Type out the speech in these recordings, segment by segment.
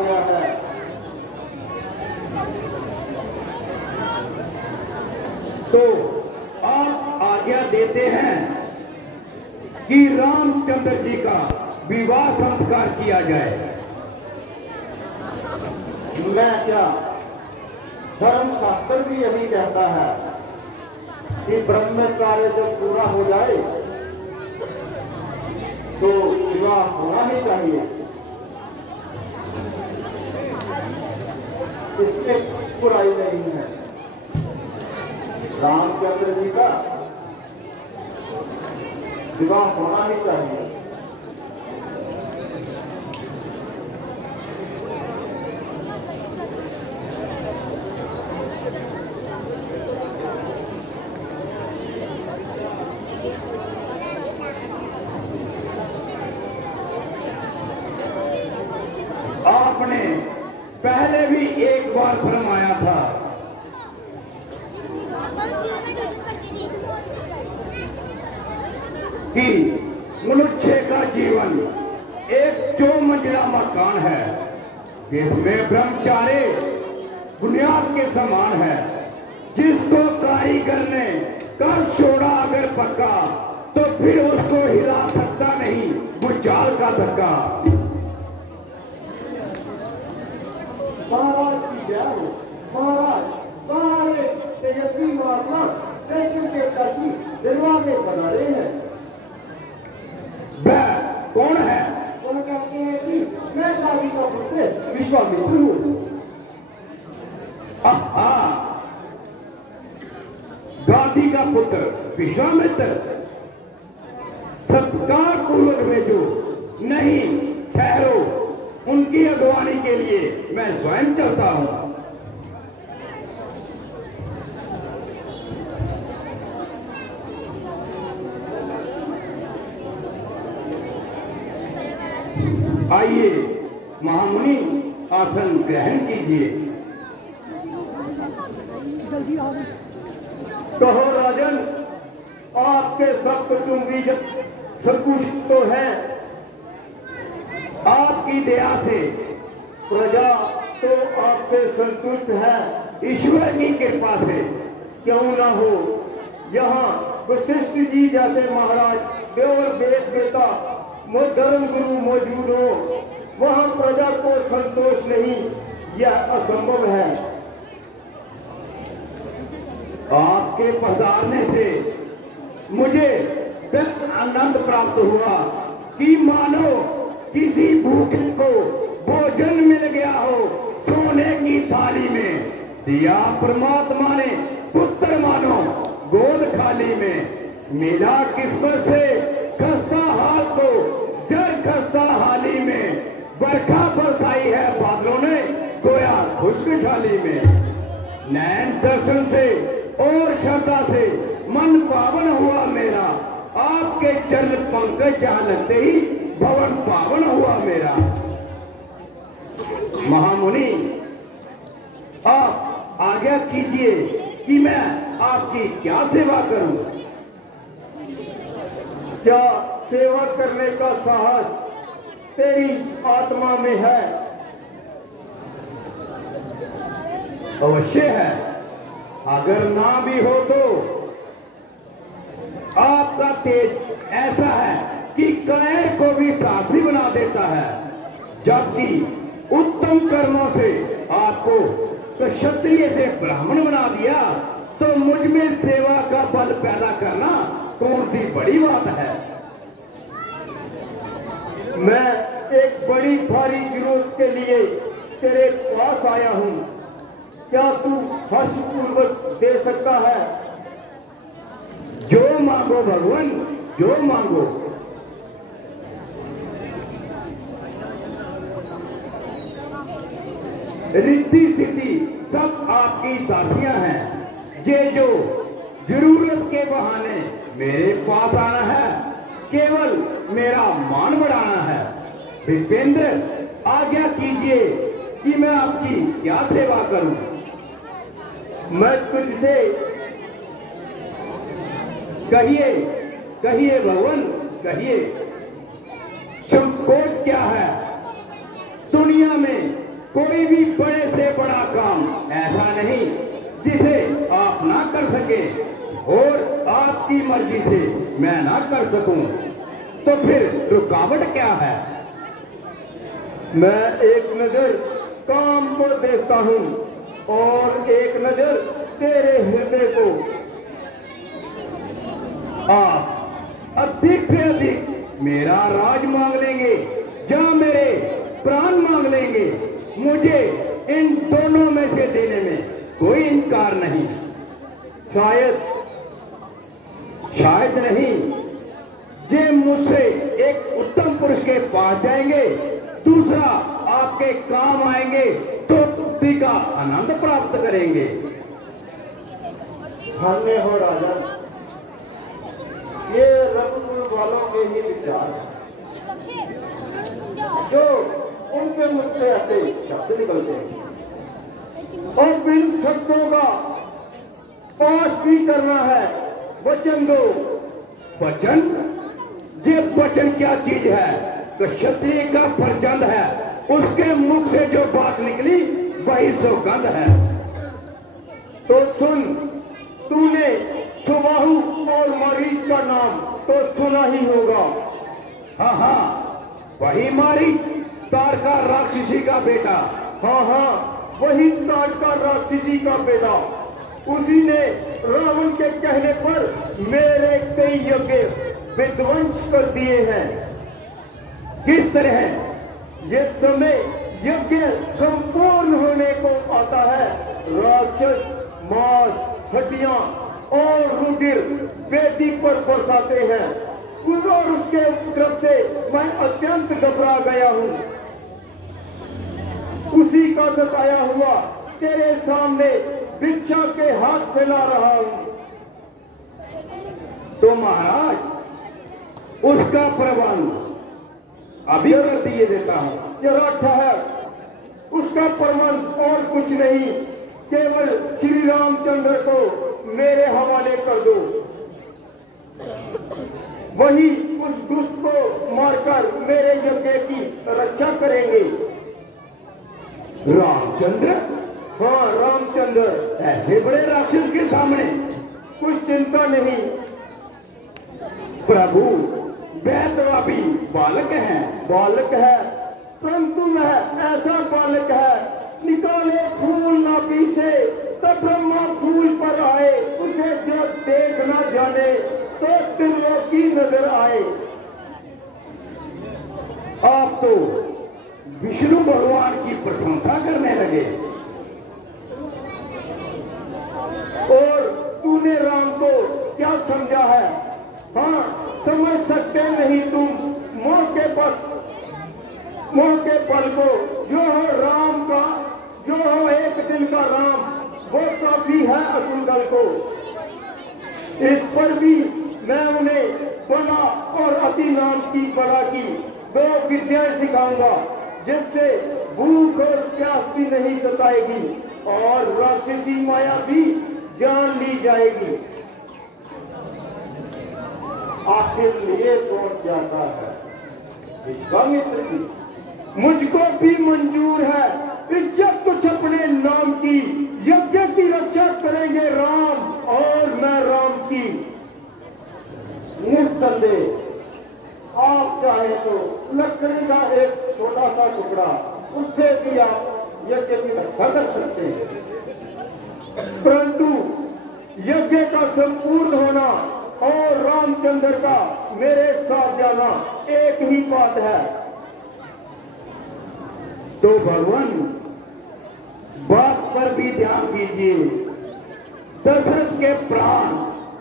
गया है। तो आप आज्ञा देते हैं कि रामचंद्र जी का विवाह संस्कार किया जाए। मैं क्या, धर्म शास्त्र भी यही कहता है कि ब्रह्म कार्य जब पूरा हो जाए तो विवाह होना ही चाहिए। इसमें बुराई नहीं है। रामचंद्र जी का विवाह होना ही चाहिए। आपने पहले भी एक बार फरमाया था कि मनुष्य का जीवन एक 2 मंजिला मकान है जिसमें ब्रह्मचारी बुनियाद के समान है, जिसको कारीगर ने कर छोड़ा अगर पक्का तो फिर उसको हिला सकता नहीं भूचाल का धक्का। महाराज की जय हो। महाराज सारे तेजस्वी महात्मा की दरवाजे बना रहे हैं। वह कौन है? वह कहते हैं कि मैं गांधी का पुत्र विश्वामित्र हूँ। गांधी का पुत्र विश्वामित्र, सत्कार पूर्वक भेजो। नहीं, ठहरो, उनकी अगवानी के लिए मैं स्वयं चलता हूं। आइए महामुनि, आसन ग्रहण कीजिए। कहो राजन, आपके सप्तचुंबी संकुचित तो है, आपकी दया से प्रजा तो आपसे संतुष्ट है। ईश्वर की कृपा से। क्यों न हो, यहाँ वशिष्ठ जी जैसे महाराज केवल वेद वेता धर्म गुरु मौजूद हो, वहाँ प्रजा को संतोष नहीं, यह असंभव है। आपके पधारने से मुझे आनंद प्राप्त हुआ कि मानो किसी भूखे को भोजन मिल गया हो सोने की थाली में। दिया परमात्मा ने पुत्र मानो गोद खाली में। मिला किस्मत से खस्ता हाल को जड़ खस्ता हाली में। बरखा बरसाई है बादलों ने गोया खुशखुशाली में। नैन दर्शन से और श्रद्धा से मन पावन हुआ मेरा। आपके चरण पंकज जहां लगते ही भवन पावन हुआ मेरा। महामुनि, आप आज्ञा कीजिए कि मैं आपकी क्या सेवा करूं। क्या सेवा करने का साहस तेरी आत्मा में है? अवश्य है। अगर ना भी हो तो आपका तेज ऐसा है कि कैर को भी साथी बना देता है। जबकि उत्तम कर्मों से आपको क्षत्रिय से ब्राह्मण बना दिया, तो मुझ में सेवा का बल पैदा करना कौन सी बड़ी बात है। मैं एक बड़ी भारी जरूरत के लिए तेरे पास आया हूँ। क्या तू हर्षपूर्वक दे सकता है? जो मांगो भगवान, जो मांगो। रिद्धि सिद्धि सब आपकी दासियां हैं। ये जो जरूरत के बहाने मेरे पास आना है, केवल मेरा मान बढ़ाना है। विपेंद्र, आज्ञा कीजिए कि मैं आपकी क्या सेवा करूं। मैं तुझसे कहिए, कहिए भगवान, कहिए। संकोच क्या है? दुनिया में कोई भी बड़े से बड़ा काम ऐसा नहीं जिसे आप ना कर सके और आपकी मर्जी से मैं ना कर सकूं, तो फिर रुकावट क्या है? मैं एक नजर काम को देखता हूँ और एक नजर तेरे हृदय को। आप अधिक से अधिक मेरा राज मांग लेंगे या मेरे प्राण मांग लेंगे, मुझे इन दोनों में से देने में कोई इनकार नहीं। शायद नहीं, जे मुझसे एक उत्तम पुरुष के पास जाएंगे, दूसरा आपके काम आएंगे, तो मुक्ति का आनंद प्राप्त करेंगे। धन्य हो राजा, ये रघुकुल वालों के ही विचार हैं, जो उनके मुख से ऐसे शब्द निकलते हैं और इन शब्दों का पास भी करना है। वचन दो। वचन? ये वचन क्या चीज है? तो क्षत्रिय का प्रचंड है, उसके मुख से जो बात निकली वही सौगंध है। तो सुन, तूने सुबाहु और मरीच का नाम तो सुना ही होगा। हाँ हाँ, वही मारीच, तारका राक्षसी का बेटा। हाँ हाँ, वही तारका राक्षसी का बेटा। उसी ने रावण के कहने पर मेरे कई यज्ञ विध्वंस कर दिए हैं। किस तरह? जिस समय यज्ञ संपूर्ण होने को आता है, राक्षस मांस, हड्डियां और रुधिर वेदी पर बरसाते हैं और उसके उपद्रव से मैं अत्यंत घबरा गया हूँ। उसी का सताया हुआ तेरे सामने भिक्षा के हाथ फैला रहा हूँ। तो महाराज, उसका प्रबंध अभी कर दिए देता हूँ। जरा ठहर, उसका प्रबंध और कुछ नहीं, केवल श्री रामचंद्र को मेरे हवाले कर दो। वही उस दुष्ट को मारकर मेरे यज्ञ की रक्षा करेंगे। रामचंद्र? हाँ, रामचंद्र। ऐसे बड़े राक्षस के सामने कुछ चिंता नहीं प्रभु, वह तो अभी बालक है। बालक है, परंतु वह ऐसा बालक है, निकाले फूल नाभि से तब ब्रह्मा फूल पर आए, उसे जो देख न जाने तो त्रिलोकी नजर आए। आप तो विष्णु भगवान की प्रशंसा करने लगे। और तूने राम को क्या समझा है? हाँ, समझ सकते नहीं तुम मौके पल को। जो हो राम का, जो हो एक दिन का राम, वो काफी है अकुंडल को। इस पर भी मैं उन्हें बड़ा और अति नाम की बड़ा की 2 विद्याएं सिखाऊंगा, जिससे भूख और प्यास भी नहीं सताएगी और राक्षसी माया भी जान ली जाएगी। आखिर लिए कौन जाता है? इसका मित्र की मुझको भी मंजूर है। इज्जत कुछ अपने नाम की, यज्ञ की रक्षा करेंगे राम और मैं राम की। निस्संदेह आप चाहे तो लकड़ी का एक छोटा सा टुकड़ा, उससे भी आप यज्ञ की रक्षा कर सकते हैं, परंतु यज्ञ का संपूर्ण होना और रामचंद्र का मेरे साथ जाना एक ही बात है। तो भगवान, बात पर भी ध्यान दीजिए। दशरथ के प्राण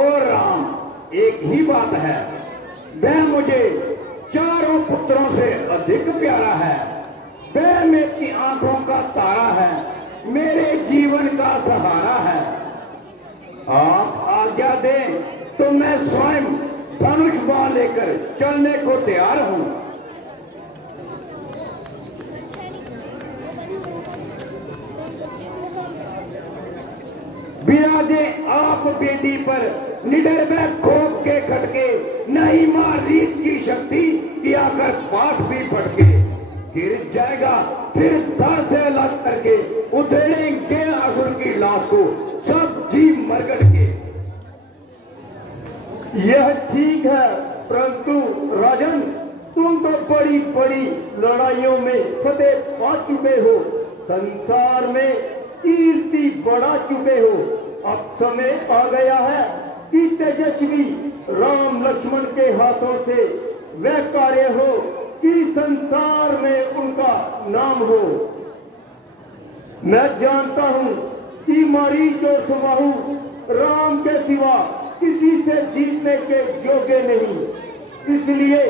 और राम एक ही बात है। वह मुझे 4 पुत्रों से अधिक प्यारा है। वह मेरी आंखों का तारा है, मेरे जीवन का सहारा है। आप आज्ञा दें तो मैं स्वयं धनुष बाण लेकर चलने को तैयार हूं। विराजे आप बेटी पर निडर में खोप के खटके, नहीं मार रीत की शक्ति किया कर पास भी फटके। गिर जाएगा, फिर धड़ से अलग करके उधेड़ेंगे असुर की लाश को, सब जी मरगट के। यह ठीक है, परंतु राजन, तुम तो बड़ी बड़ी लड़ाइयों में फतेह पा चुके हो, संसार में कीर्ति बढ़ा चुके हो। अब समय आ गया है कि तेजस्वी राम लक्ष्मण के हाथों से वह कार्य हो कि संसार में उनका नाम हो। मैं जानता हूं कि मारीच और सुबाहु राम के सिवा किसी से जीतने के योग्य नहीं, इसलिए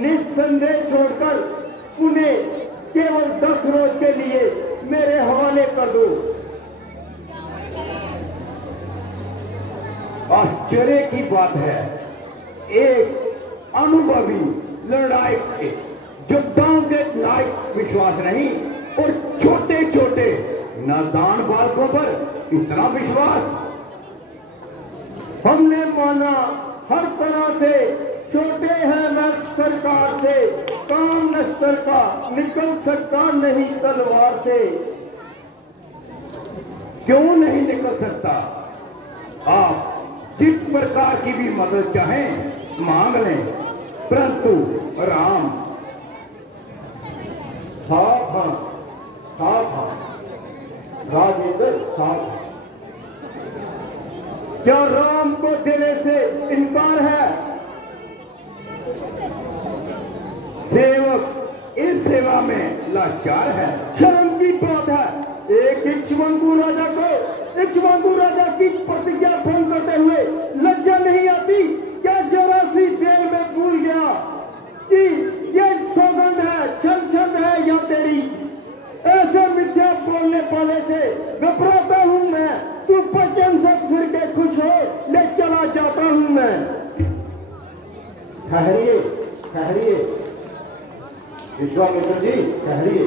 निस्संदेह छोड़कर उन्हें केवल 10 रोज के लिए मेरे हवाले कर दो। आश्चर्य की बात है, एक अनुभवी लड़ाई के योद्धाओं के नायक विश्वास नहीं, और छोटे छोटे नादान बालकों पर इतना विश्वास। हमने माना हर तरह से छोटे हैं न सरकार से, काम नस्तर का निकल सकता नहीं तलवार से। क्यों नहीं निकल सकता? आप जिस प्रकार की भी मदद चाहें मांग लें, परंतु राम सावधान सावधान राजेंद्र सावधान। क्या राम को देने से इनकार है? सेवक इस सेवा में लाचार है। शर्म की बात है, एक इक्ष्वाकु राजा की प्रतिज्ञा भंग करते हुए लज्जा नहीं आती? क्या जरा सी देर में भूल गया कि ये सौगंध है, छंद है या तेरी? ऐसे मिथ्या बोलने वाले से घबराता हूं मैं। तू बचन से फिर के खुश हो, ले चला जाता हूं मैं। ठहरिए ठहरिए विश्वामित्र जी, ठहरिए।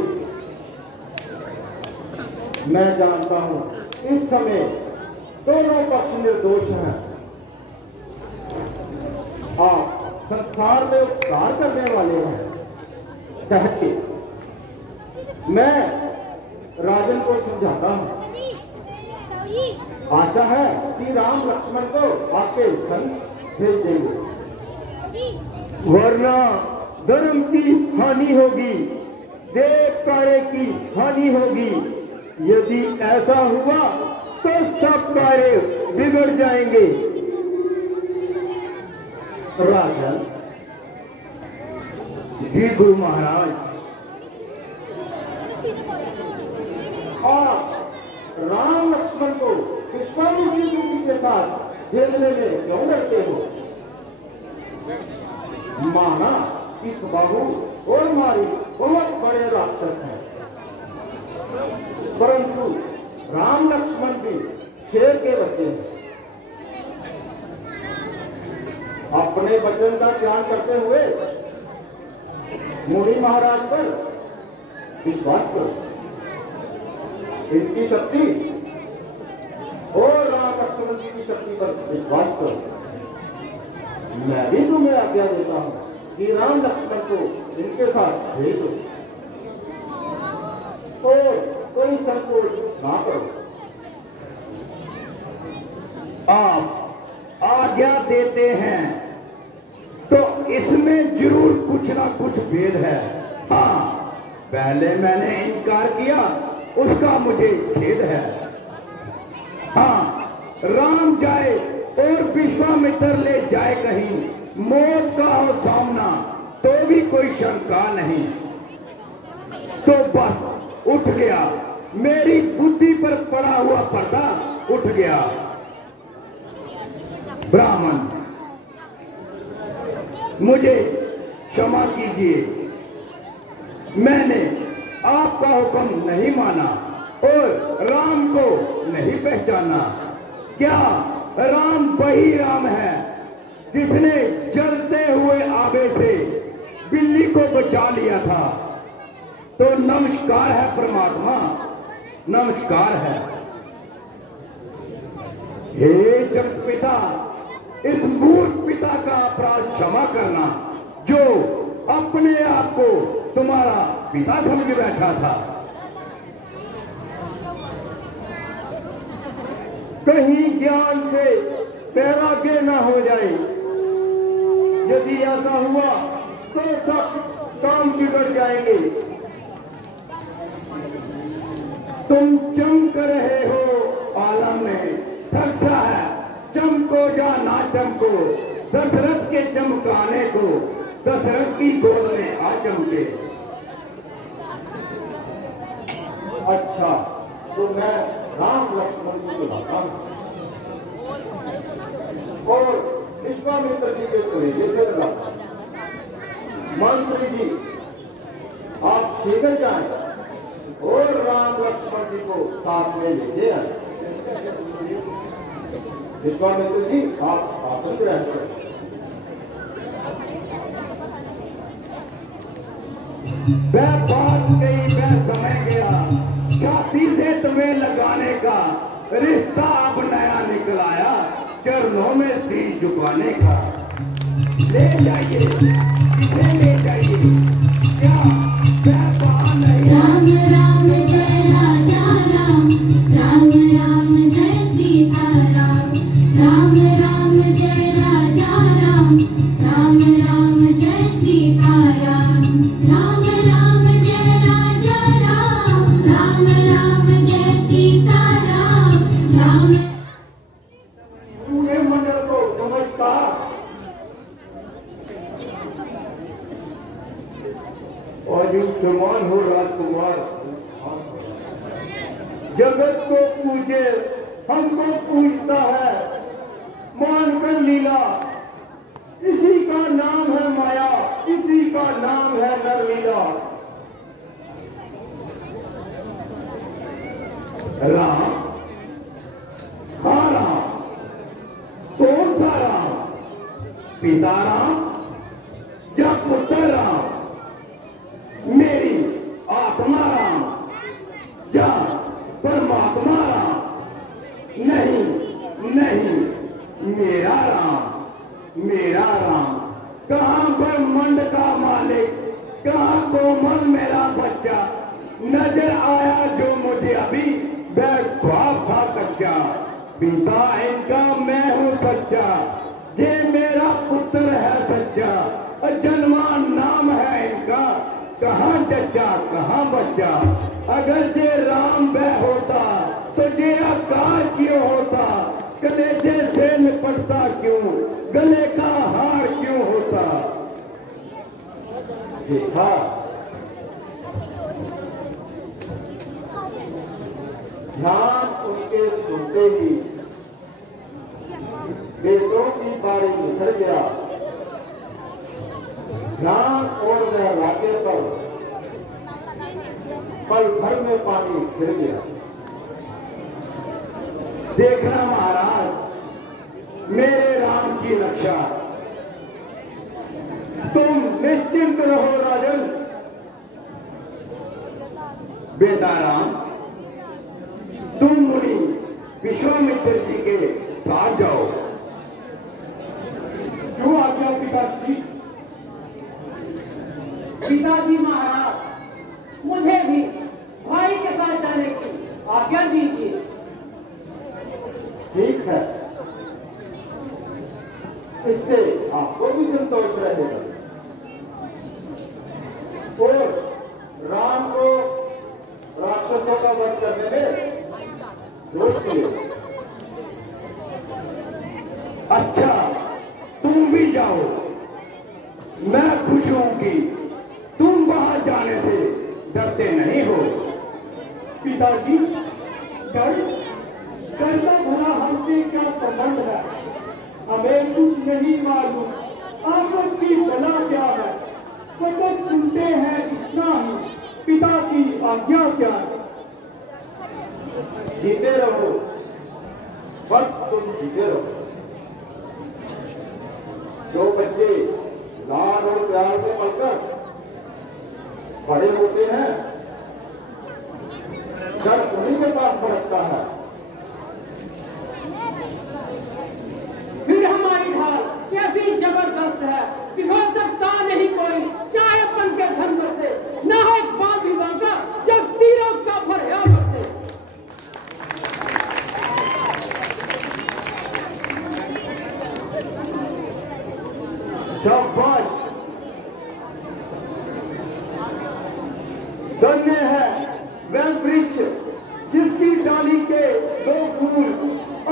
मैं जानता हूं इस समय दोनों पक्ष निर्दोष हैं। आप संसार में उपकार करने वाले हैं। ठहरिए, मैं राजन को समझाता हूं। आशा है कि राम लक्ष्मण को आपके संग भेज देंगे, वरना धर्म की हानि होगी, देव कार्य की हानि होगी। यदि ऐसा हुआ तो सब कार्य बिगड़ जाएंगे। राजन जी गुरु महाराज, और राम लक्ष्मण को विश्वामित्र जी के साथ भेजने में क्यों डरते हो? माना कि सुबाहु और मारी बहुत बड़े राक्षस हैं, परंतु राम लक्ष्मण भी शेर के बच्चे हैं। अपने वचन का ध्यान करते हुए मुनि महाराज पर विश्वास करो। इनकी शक्ति और राम लक्ष्मण जी की शक्ति पर विश्वास करो। मैं भी तुम्हें आज्ञा देता हूं कि राम लक्ष्मण को इनके साथ भेजो और कोई संकोच ना करो। आप आज्ञा देते हैं तो इसमें जरूर कुछ ना कुछ भेद है। हाँ, पहले मैंने इनकार किया, उसका मुझे खेद है। हाँ, राम जाए और विश्वामित्र ले जाए कहीं, मौत का हो सामना तो भी कोई शंका नहीं। तो बस उठ गया, मेरी बुद्धि पर पड़ा हुआ पर्दा उठ गया। ब्राह्मण, मुझे क्षमा कीजिए, मैंने आपका हुक्म नहीं माना और राम को नहीं पहचाना। क्या राम वही राम है जिसने जलते हुए आगे से बिल्ली को बचा लिया था? तो नमस्कार है परमात्मा, नमस्कार है। हे जगत पिता, इस मूर्ख पिता का अपराध क्षमा करना जो अपने आप को तुम्हारा पिता समझ बैठा था। कहीं ज्ञान से पैरागे न हो जाए। यदि ऐसा हुआ तो सब काम बिगड़ जाएंगे। तुम चमक रहे हो आलम में, थकता है चमको या ना चमको। दशरथ के चमकाने को दशरथ की गोद में आ चमके। अच्छा, तो मैं राम लक्ष्मण जी को लाता हूं और विश्वामित्र जी के कलेजे से लगाता हूं। मंत्री जी, आप शीघ्र जाएं और राम लक्ष्मण जी को साथ में लेके आए। विश्वामित्र जी, आप आसन ग्रहण करें। वह बात गई, वह समय गया, छाती से तुम्हें लगाने का रिश्ता अब नया निकलाया, चरणों में सिर झुकाने का। ले जाइए, किसे ले जाइए, क्या वह वहां नहीं? राम राम जय राजा राम, राम राम जय सीता राम, राम राम जय राजा राम, राम राम जय सीता राम, राम राम जय राजा राम, राम राम जय सीता राम, राम। पूरे मंडल को नमस्कार। और समान हो राजकुमार, जगत को पूजे, हमको पूजता है, मानकर लीला। इसी का नाम है माया, इसी का नाम है नरलीला। राम, हाँ राम, कौन सा राम? पिता राम या पुत्र राम? मेरी आत्मा राम या परमात्मा राम? नहीं नहीं, मेरा राम, मेरा राम। कहाँ ब्रह्मांड का मालिक, कहाँ कोमल मेरा बच्चा? नजर आया जो मुझे अभी, वह ख्वाब था कच्चा। पिता इनका मैं हूँ सच्चा, ये मेरा पुत्र है सच्चा। जन्मा नाम है इनका, कहाँ जच्चा कहाँ बच्चा। अगर ये राम वह होता तो ये आकार क्यों होता? कलेजे से निपटता क्यों, गले का हार क्यों होता? देखा, ध्यान उनके सुनते ही बेटों की बारी निखर गया। ध्यान और वह राज्य पर पल भर में पानी फिर गया। देखना महाराज, मेरे राम की रक्षा। तुम निश्चिंत रहो राजन। बेटा राम, तुम मुनि विश्वामित्र जी के साथ जाओ। जो आज्ञा पिताजी। पिताजी महाराज, मुझे भी भाई के साथ जाने की आज्ञा दीजिए। ठीक है, इससे आपको भी संतोष रहेगा और राम को राक्षसों का वध करने में रोक दिए। अच्छा, तुम भी जाओ। मैं खुश हूं कि तुम वहां जाने से डरते नहीं हो। पिताजी, डर का भला हमसे क्या संबंध है? हमें कुछ नहीं मालूम आपस की बला क्या है। सतत सुनते हैं इतना ही, पिता की आज्ञा क्या है। जीते रहो, बस तुम जीते रहो। जो बच्चे लाड और प्यार से पलकर बड़े होते हैं, जब उन्हीं के पास भटकता है। फिर हमारी ढाल कैसी जबरदस्त है कि हो सकता नहीं कोई चाहे अपन के धन से, ना हो वृक्ष जिसकी डाली के दो फूल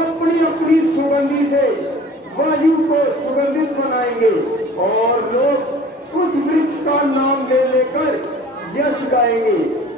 अपनी अपनी सुगंधी से वायु को सुगंधित बनाएंगे और लोग उस वृक्ष का नाम ले लेकर यश गाएंगे।